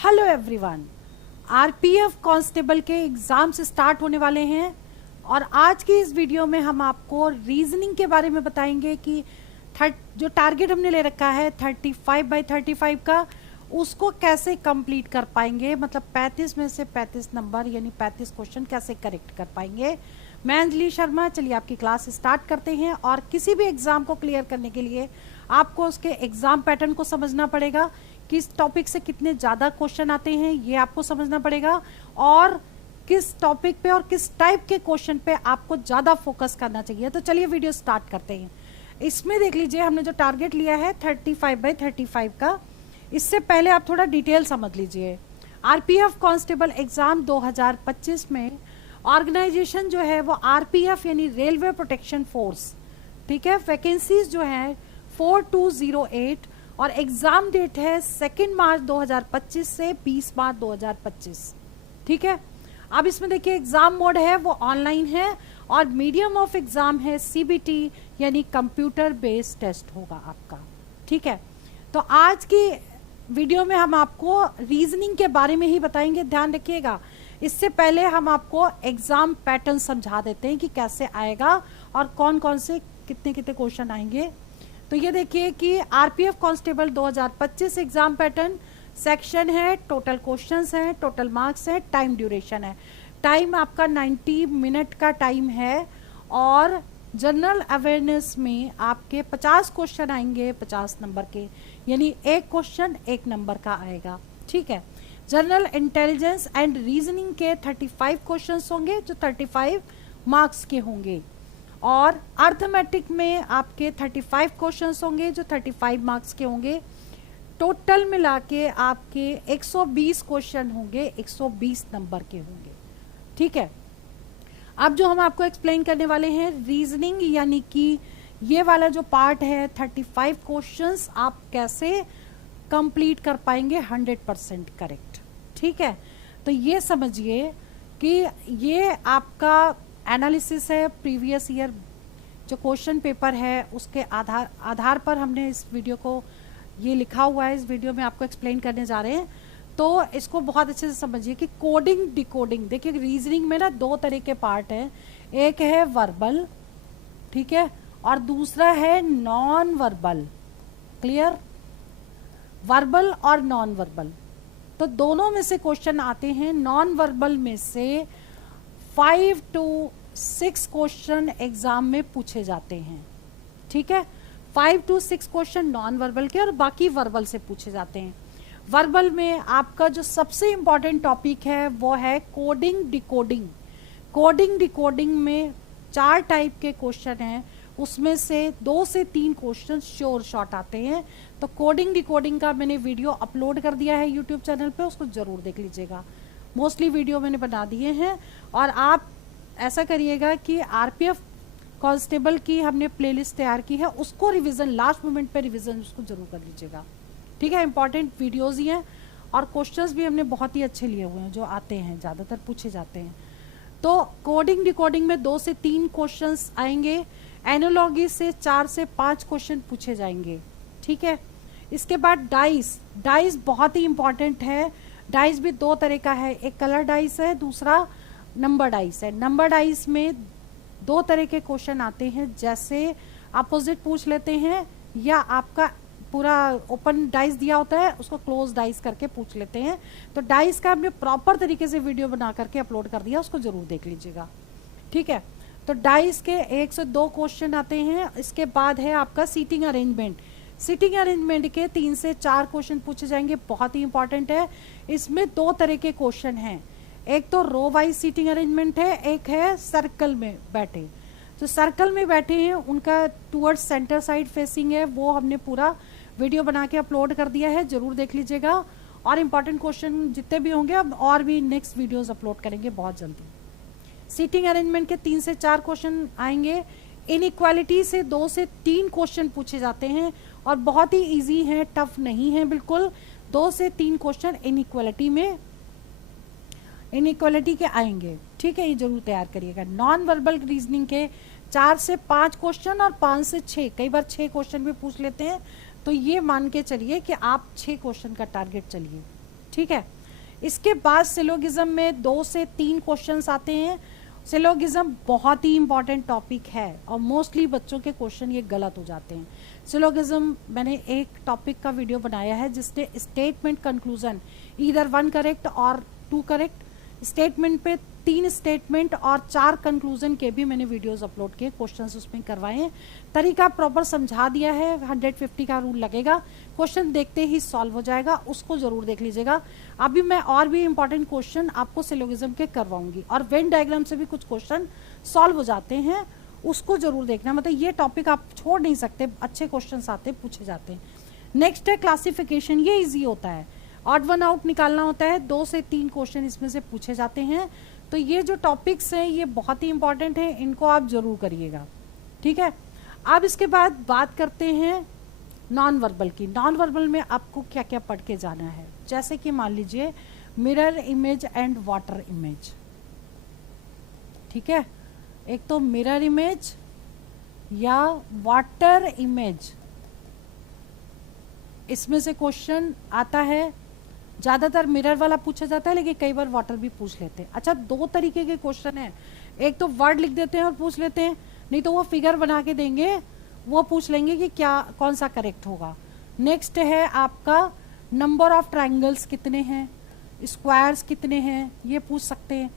Hello everyone, RPF constable के exams start होने वाले हैं और आज की इस वीडियो में हम आपको रीजनिंग के बारे में बताएंगे कि जो टारगेट हमने ले रखा है 35/35 का, उसको कैसे कंप्लीट कर पाएंगे। मतलब 35 में से 35 नंबर यानी 35 क्वेश्चन कैसे करेक्ट कर पाएंगे। मैं अंजलि शर्मा, चलिए आपकी क्लास स्टार्ट करते हैं। और किसी भी एग्जाम को क्लियर करने के लिए आपको उसके एग्जाम पैटर्न को समझना पड़ेगा, किस टॉपिक से कितने ज्यादा क्वेश्चन आते हैं ये आपको समझना पड़ेगा, और किस टॉपिक पे और किस टाइप के क्वेश्चन पे आपको ज्यादा फोकस करना चाहिए। तो चलिए वीडियो स्टार्ट करते हैं। इसमें देख लीजिए हमने जो टारगेट लिया है 35/35 का। इससे पहले आप थोड़ा डिटेल समझ लीजिए। आरपीएफ कांस्टेबल एग्जाम 2025 में ऑर्गेनाइजेशन जो है वो आरपीएफ यानी रेलवे प्रोटेक्शन फोर्स, ठीक है। वैकेंसीज जो है 4208 और एग्जाम डेट है 2 मार्च 2025 से 20 मार्च 2025, ठीक है। अब इसमें देखिए एग्जाम मोड है वो ऑनलाइन है और मीडियम ऑफ एग्जाम है सीबीटी यानी कंप्यूटर बेस्ड टेस्ट होगा आपका, ठीक है। तो आज की वीडियो में हम आपको रीजनिंग के बारे में ही बताएंगे, ध्यान रखिएगा। इससे पहले हम आपको एग्जाम पैटर्न समझा देते हैं कि कैसे आएगा और कौन कौन से कितने कितने क्वेश्चन आएंगे। तो ये देखिए कि RPF constable 2025 exam pattern, section है, टोटल क्वेश्चंस हैं, टोटल मार्क्स है, टाइम ड्यूरेशन है। टाइम आपका 90 मिनट का टाइम है और जनरल अवेयरनेस में आपके 50 क्वेश्चन आएंगे 50 नंबर के, यानी एक क्वेश्चन 1 नंबर का आएगा, ठीक है। जनरल इंटेलिजेंस एंड रीजनिंग के 35 क्वेश्चंस होंगे जो 35 मार्क्स के होंगे, और अर्थमेटिक में आपके 35 क्वेश्चंस होंगे जो 35 मार्क्स के होंगे। टोटल मिला के आपके 120 क्वेश्चन होंगे, 120 नंबर के होंगे, ठीक है। अब जो हम आपको एक्सप्लेन करने वाले हैं रीजनिंग, यानी कि ये वाला जो पार्ट है 35 क्वेश्चंस आप कैसे कंप्लीट कर पाएंगे 100% करेक्ट, ठीक है। तो ये समझिए कि ये आपका एनालिसिस है, प्रीवियस ईयर जो क्वेश्चन पेपर है उसके आधार पर हमने इस वीडियो को ये लिखा हुआ है, इस वीडियो में आपको एक्सप्लेन करने जा रहे हैं। तो इसको बहुत अच्छे से समझिए कि कोडिंग डिकोडिंग, देखिए रीजनिंग में ना 2 तरह के पार्ट हैं, एक है वर्बल, ठीक है, और दूसरा है नॉन वर्बल। क्लियर? वर्बल और नॉन वर्बल, तो दोनों में से क्वेश्चन आते हैं। नॉन वर्बल में से 5 to 6 क्वेश्चन एग्जाम में पूछे जाते हैं, ठीक है। 5 to 6 क्वेश्चन नॉन वर्बल के और बाकी वर्बल से पूछे जाते हैं। वर्बल में आपका जो सबसे इंपॉर्टेंट टॉपिक है वो है कोडिंग डिकोडिंग। कोडिंग डिकोडिंग में 4 टाइप के क्वेश्चन हैं, उसमें से 2 से 3 क्वेश्चन श्योर शॉट आते हैं। तो कोडिंग डिकोडिंग का मैंने वीडियो अपलोड कर दिया है यूट्यूब चैनल पे, उसको जरूर देख लीजिएगा। मोस्टली वीडियो मैंने बना दिए हैं। और आप ऐसा करिएगा कि आरपीएफ कांस्टेबल की हमने प्लेलिस्ट तैयार की है, उसको रिवीजन लास्ट मोमेंट पे रिवीजन उसको जरूर कर लीजिएगा, ठीक है। इंपॉर्टेंट वीडियोस ही हैं और क्वेश्चंस भी हमने बहुत ही अच्छे लिए हुए हैं जो आते हैं, ज़्यादातर पूछे जाते हैं। तो कोडिंग डिकोडिंग में 2 से 3 क्वेश्चंस आएंगे, एनालॉजी से 4 से 5 क्वेश्चन पूछे जाएंगे, ठीक है। इसके बाद डाइस, डाइस बहुत ही इंपॉर्टेंट है। डाइस भी 2 तरह का है, एक कलर डाइस है, दूसरा नंबर डाइस है। नंबर डाइस में 2 तरह के क्वेश्चन आते हैं, जैसे अपोजिट पूछ लेते हैं या आपका पूरा ओपन डाइस दिया होता है उसको क्लोज डाइस करके पूछ लेते हैं। तो डाइस का हमने प्रॉपर तरीके से वीडियो बना करके अपलोड कर दिया, उसको जरूर देख लीजिएगा, ठीक है। तो डाइस के 1 से 2 क्वेश्चन आते हैं। इसके बाद है आपका सीटिंग अरेंजमेंट। सीटिंग अरेंजमेंट के 3 से 4 क्वेश्चन पूछे जाएंगे, बहुत ही इंपॉर्टेंट है। इसमें 2 तरह के क्वेश्चन हैं, एक तो रो वाइज सीटिंग अरेंजमेंट है, एक है सर्कल में बैठे। तो सर्कल में बैठे हैं उनका टूवर्ड्स सेंटर साइड फेसिंग है, वो हमने पूरा वीडियो बना के अपलोड कर दिया है, जरूर देख लीजिएगा। और इम्पॉर्टेंट क्वेश्चन जितने भी होंगे अब और भी नेक्स्ट वीडियोस अपलोड करेंगे बहुत जल्दी। सीटिंग अरेंजमेंट के 3 से 4 क्वेश्चन आएंगे। इनइक्वालिटी से 2 से 3 क्वेश्चन पूछे जाते हैं और बहुत ही इजी है, टफ नहीं है बिल्कुल। 2 से 3 क्वेश्चन इनइक्वालिटी के आएंगे, ठीक है, ये जरूर तैयार करिएगा। नॉन वर्बल रीजनिंग के 4 से 5 क्वेश्चन और 5 से 6, कई बार 6 क्वेश्चन भी पूछ लेते हैं। तो ये मान के चलिए कि आप 6 क्वेश्चन का टारगेट चलिए, ठीक है। इसके बाद सिलोगिज्म में 2 से 3 क्वेश्चंस आते हैं। सिलोगिज्म बहुत ही इंपॉर्टेंट टॉपिक है और मोस्टली बच्चों के क्वेश्चन ये गलत हो जाते हैं। सिलोगिज्म मैंने एक टॉपिक का वीडियो बनाया है जिसने स्टेटमेंट कंक्लूजन ईदर 1 करेक्ट और 2 करेक्ट, स्टेटमेंट पे 3 स्टेटमेंट और 4 कंक्लूजन के भी मैंने वीडियोस अपलोड किए, क्वेश्चंस उसमें करवाए हैं। तरीका प्रॉपर समझा दिया है, 150 का रूल लगेगा, क्वेश्चन देखते ही सॉल्व हो जाएगा, उसको जरूर देख लीजिएगा। अभी मैं और भी इंपॉर्टेंट क्वेश्चन आपको सिलोगिज्म के करवाऊंगी और वेन डायग्राम से भी कुछ क्वेश्चन सॉल्व हो जाते हैं, उसको जरूर देखना। मतलब ये टॉपिक आप छोड़ नहीं सकते, अच्छे क्वेश्चन आते पूछे जाते हैं। नेक्स्ट है क्लासिफिकेशन, ये इजी होता है, ऑड वन आउट निकालना होता है, 2 से 3 क्वेश्चन इसमें से पूछे जाते हैं। तो ये जो टॉपिक्स हैं ये बहुत ही इंपॉर्टेंट है, इनको आप जरूर करिएगा, ठीक है। अब इसके बाद बात करते हैं नॉन वर्बल की। नॉन वर्बल में आपको क्या क्या पढ़ के जाना है, जैसे कि मान लीजिए mirror image and water image, ठीक है। एक तो मिरर इमेज या वाटर इमेज, इसमें से क्वेश्चन आता है। ज्यादातर मिरर वाला पूछा जाता है लेकिन कई बार वाटर भी पूछ लेते हैं। अच्छा, 2 तरीके के क्वेश्चन हैं, एक तो वर्ड लिख देते हैं और पूछ लेते हैं, नहीं तो वो फिगर बना के देंगे, वो पूछ लेंगे कि क्या कौन सा करेक्ट होगा। नेक्स्ट है आपका नंबर ऑफ ट्रायंगल्स कितने हैं, स्क्वायर्स कितने हैं, ये पूछ सकते हैं।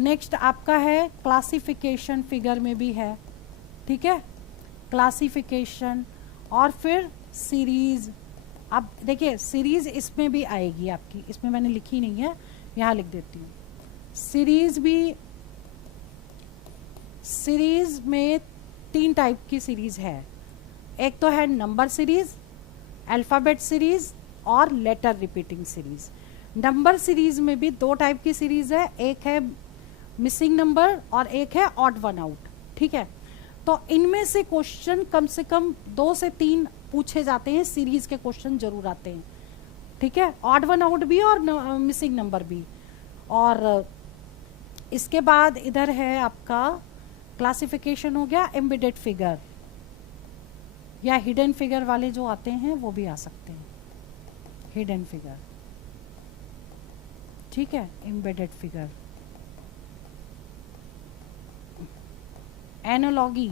नेक्स्ट आपका है क्लासिफिकेशन, फिगर में भी है, ठीक है, क्लासिफिकेशन। और फिर सीरीज, अब देखिए सीरीज इसमें भी आएगी आपकी, इसमें मैंने लिखी नहीं है, यहां लिख देती हूँ। सीरीज भी, सीरीज में 3 टाइप की सीरीज है, एक तो है नंबर सीरीज, अल्फाबेट सीरीज और letter repeating series. Number series में भी 2 टाइप की सीरीज है, एक है मिसिंग नंबर और एक है ऑड वन आउट, ठीक है। तो इनमें से क्वेश्चन कम से कम 2 से 3 पूछे जाते हैं, सीरीज के क्वेश्चन जरूर आते हैं, ठीक है, ऑड वन आउट भी और मिसिंग नंबर भी। और इसके बाद इधर है आपका क्लासिफिकेशन हो गया, एम्बेडेड फिगर या हिडन फिगर वाले जो आते हैं वो भी आ सकते हैं, हिडन फिगर, ठीक है, एम्बेडेड फिगर। एनालॉगी,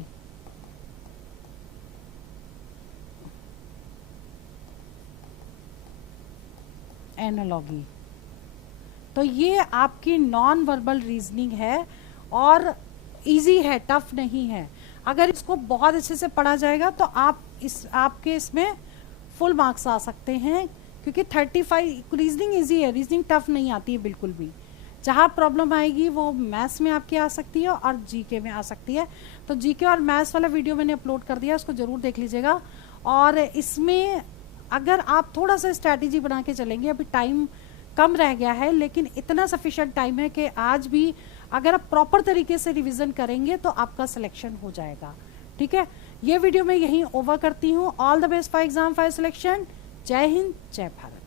एनालॉगी, तो ये आपकी नॉन वर्बल रीजनिंग है और इजी है, टफ नहीं है। अगर इसको बहुत अच्छे से पढ़ा जाएगा तो आपके इसमें फुल मार्क्स आ सकते हैं, क्योंकि 35 रीजनिंग इजी है, रीजनिंग टफ नहीं आती है बिल्कुल भी। जहाँ प्रॉब्लम आएगी वो मैथ्स में आपकी आ सकती है और जीके में आ सकती है। तो जीके और मैथ्स वाला वीडियो मैंने अपलोड कर दिया, उसको जरूर देख लीजिएगा। और इसमें अगर आप थोड़ा सा स्ट्रैटेजी बना के चलेंगे, अभी टाइम कम रह गया है लेकिन इतना सफिशिएंट टाइम है कि आज भी अगर आप प्रॉपर तरीके से रिवीजन करेंगे तो आपका सिलेक्शन हो जाएगा, ठीक है। ये वीडियो मैं यहीं ओवर करती हूँ। All the best for exam for selection. जय हिंद, जय भारत।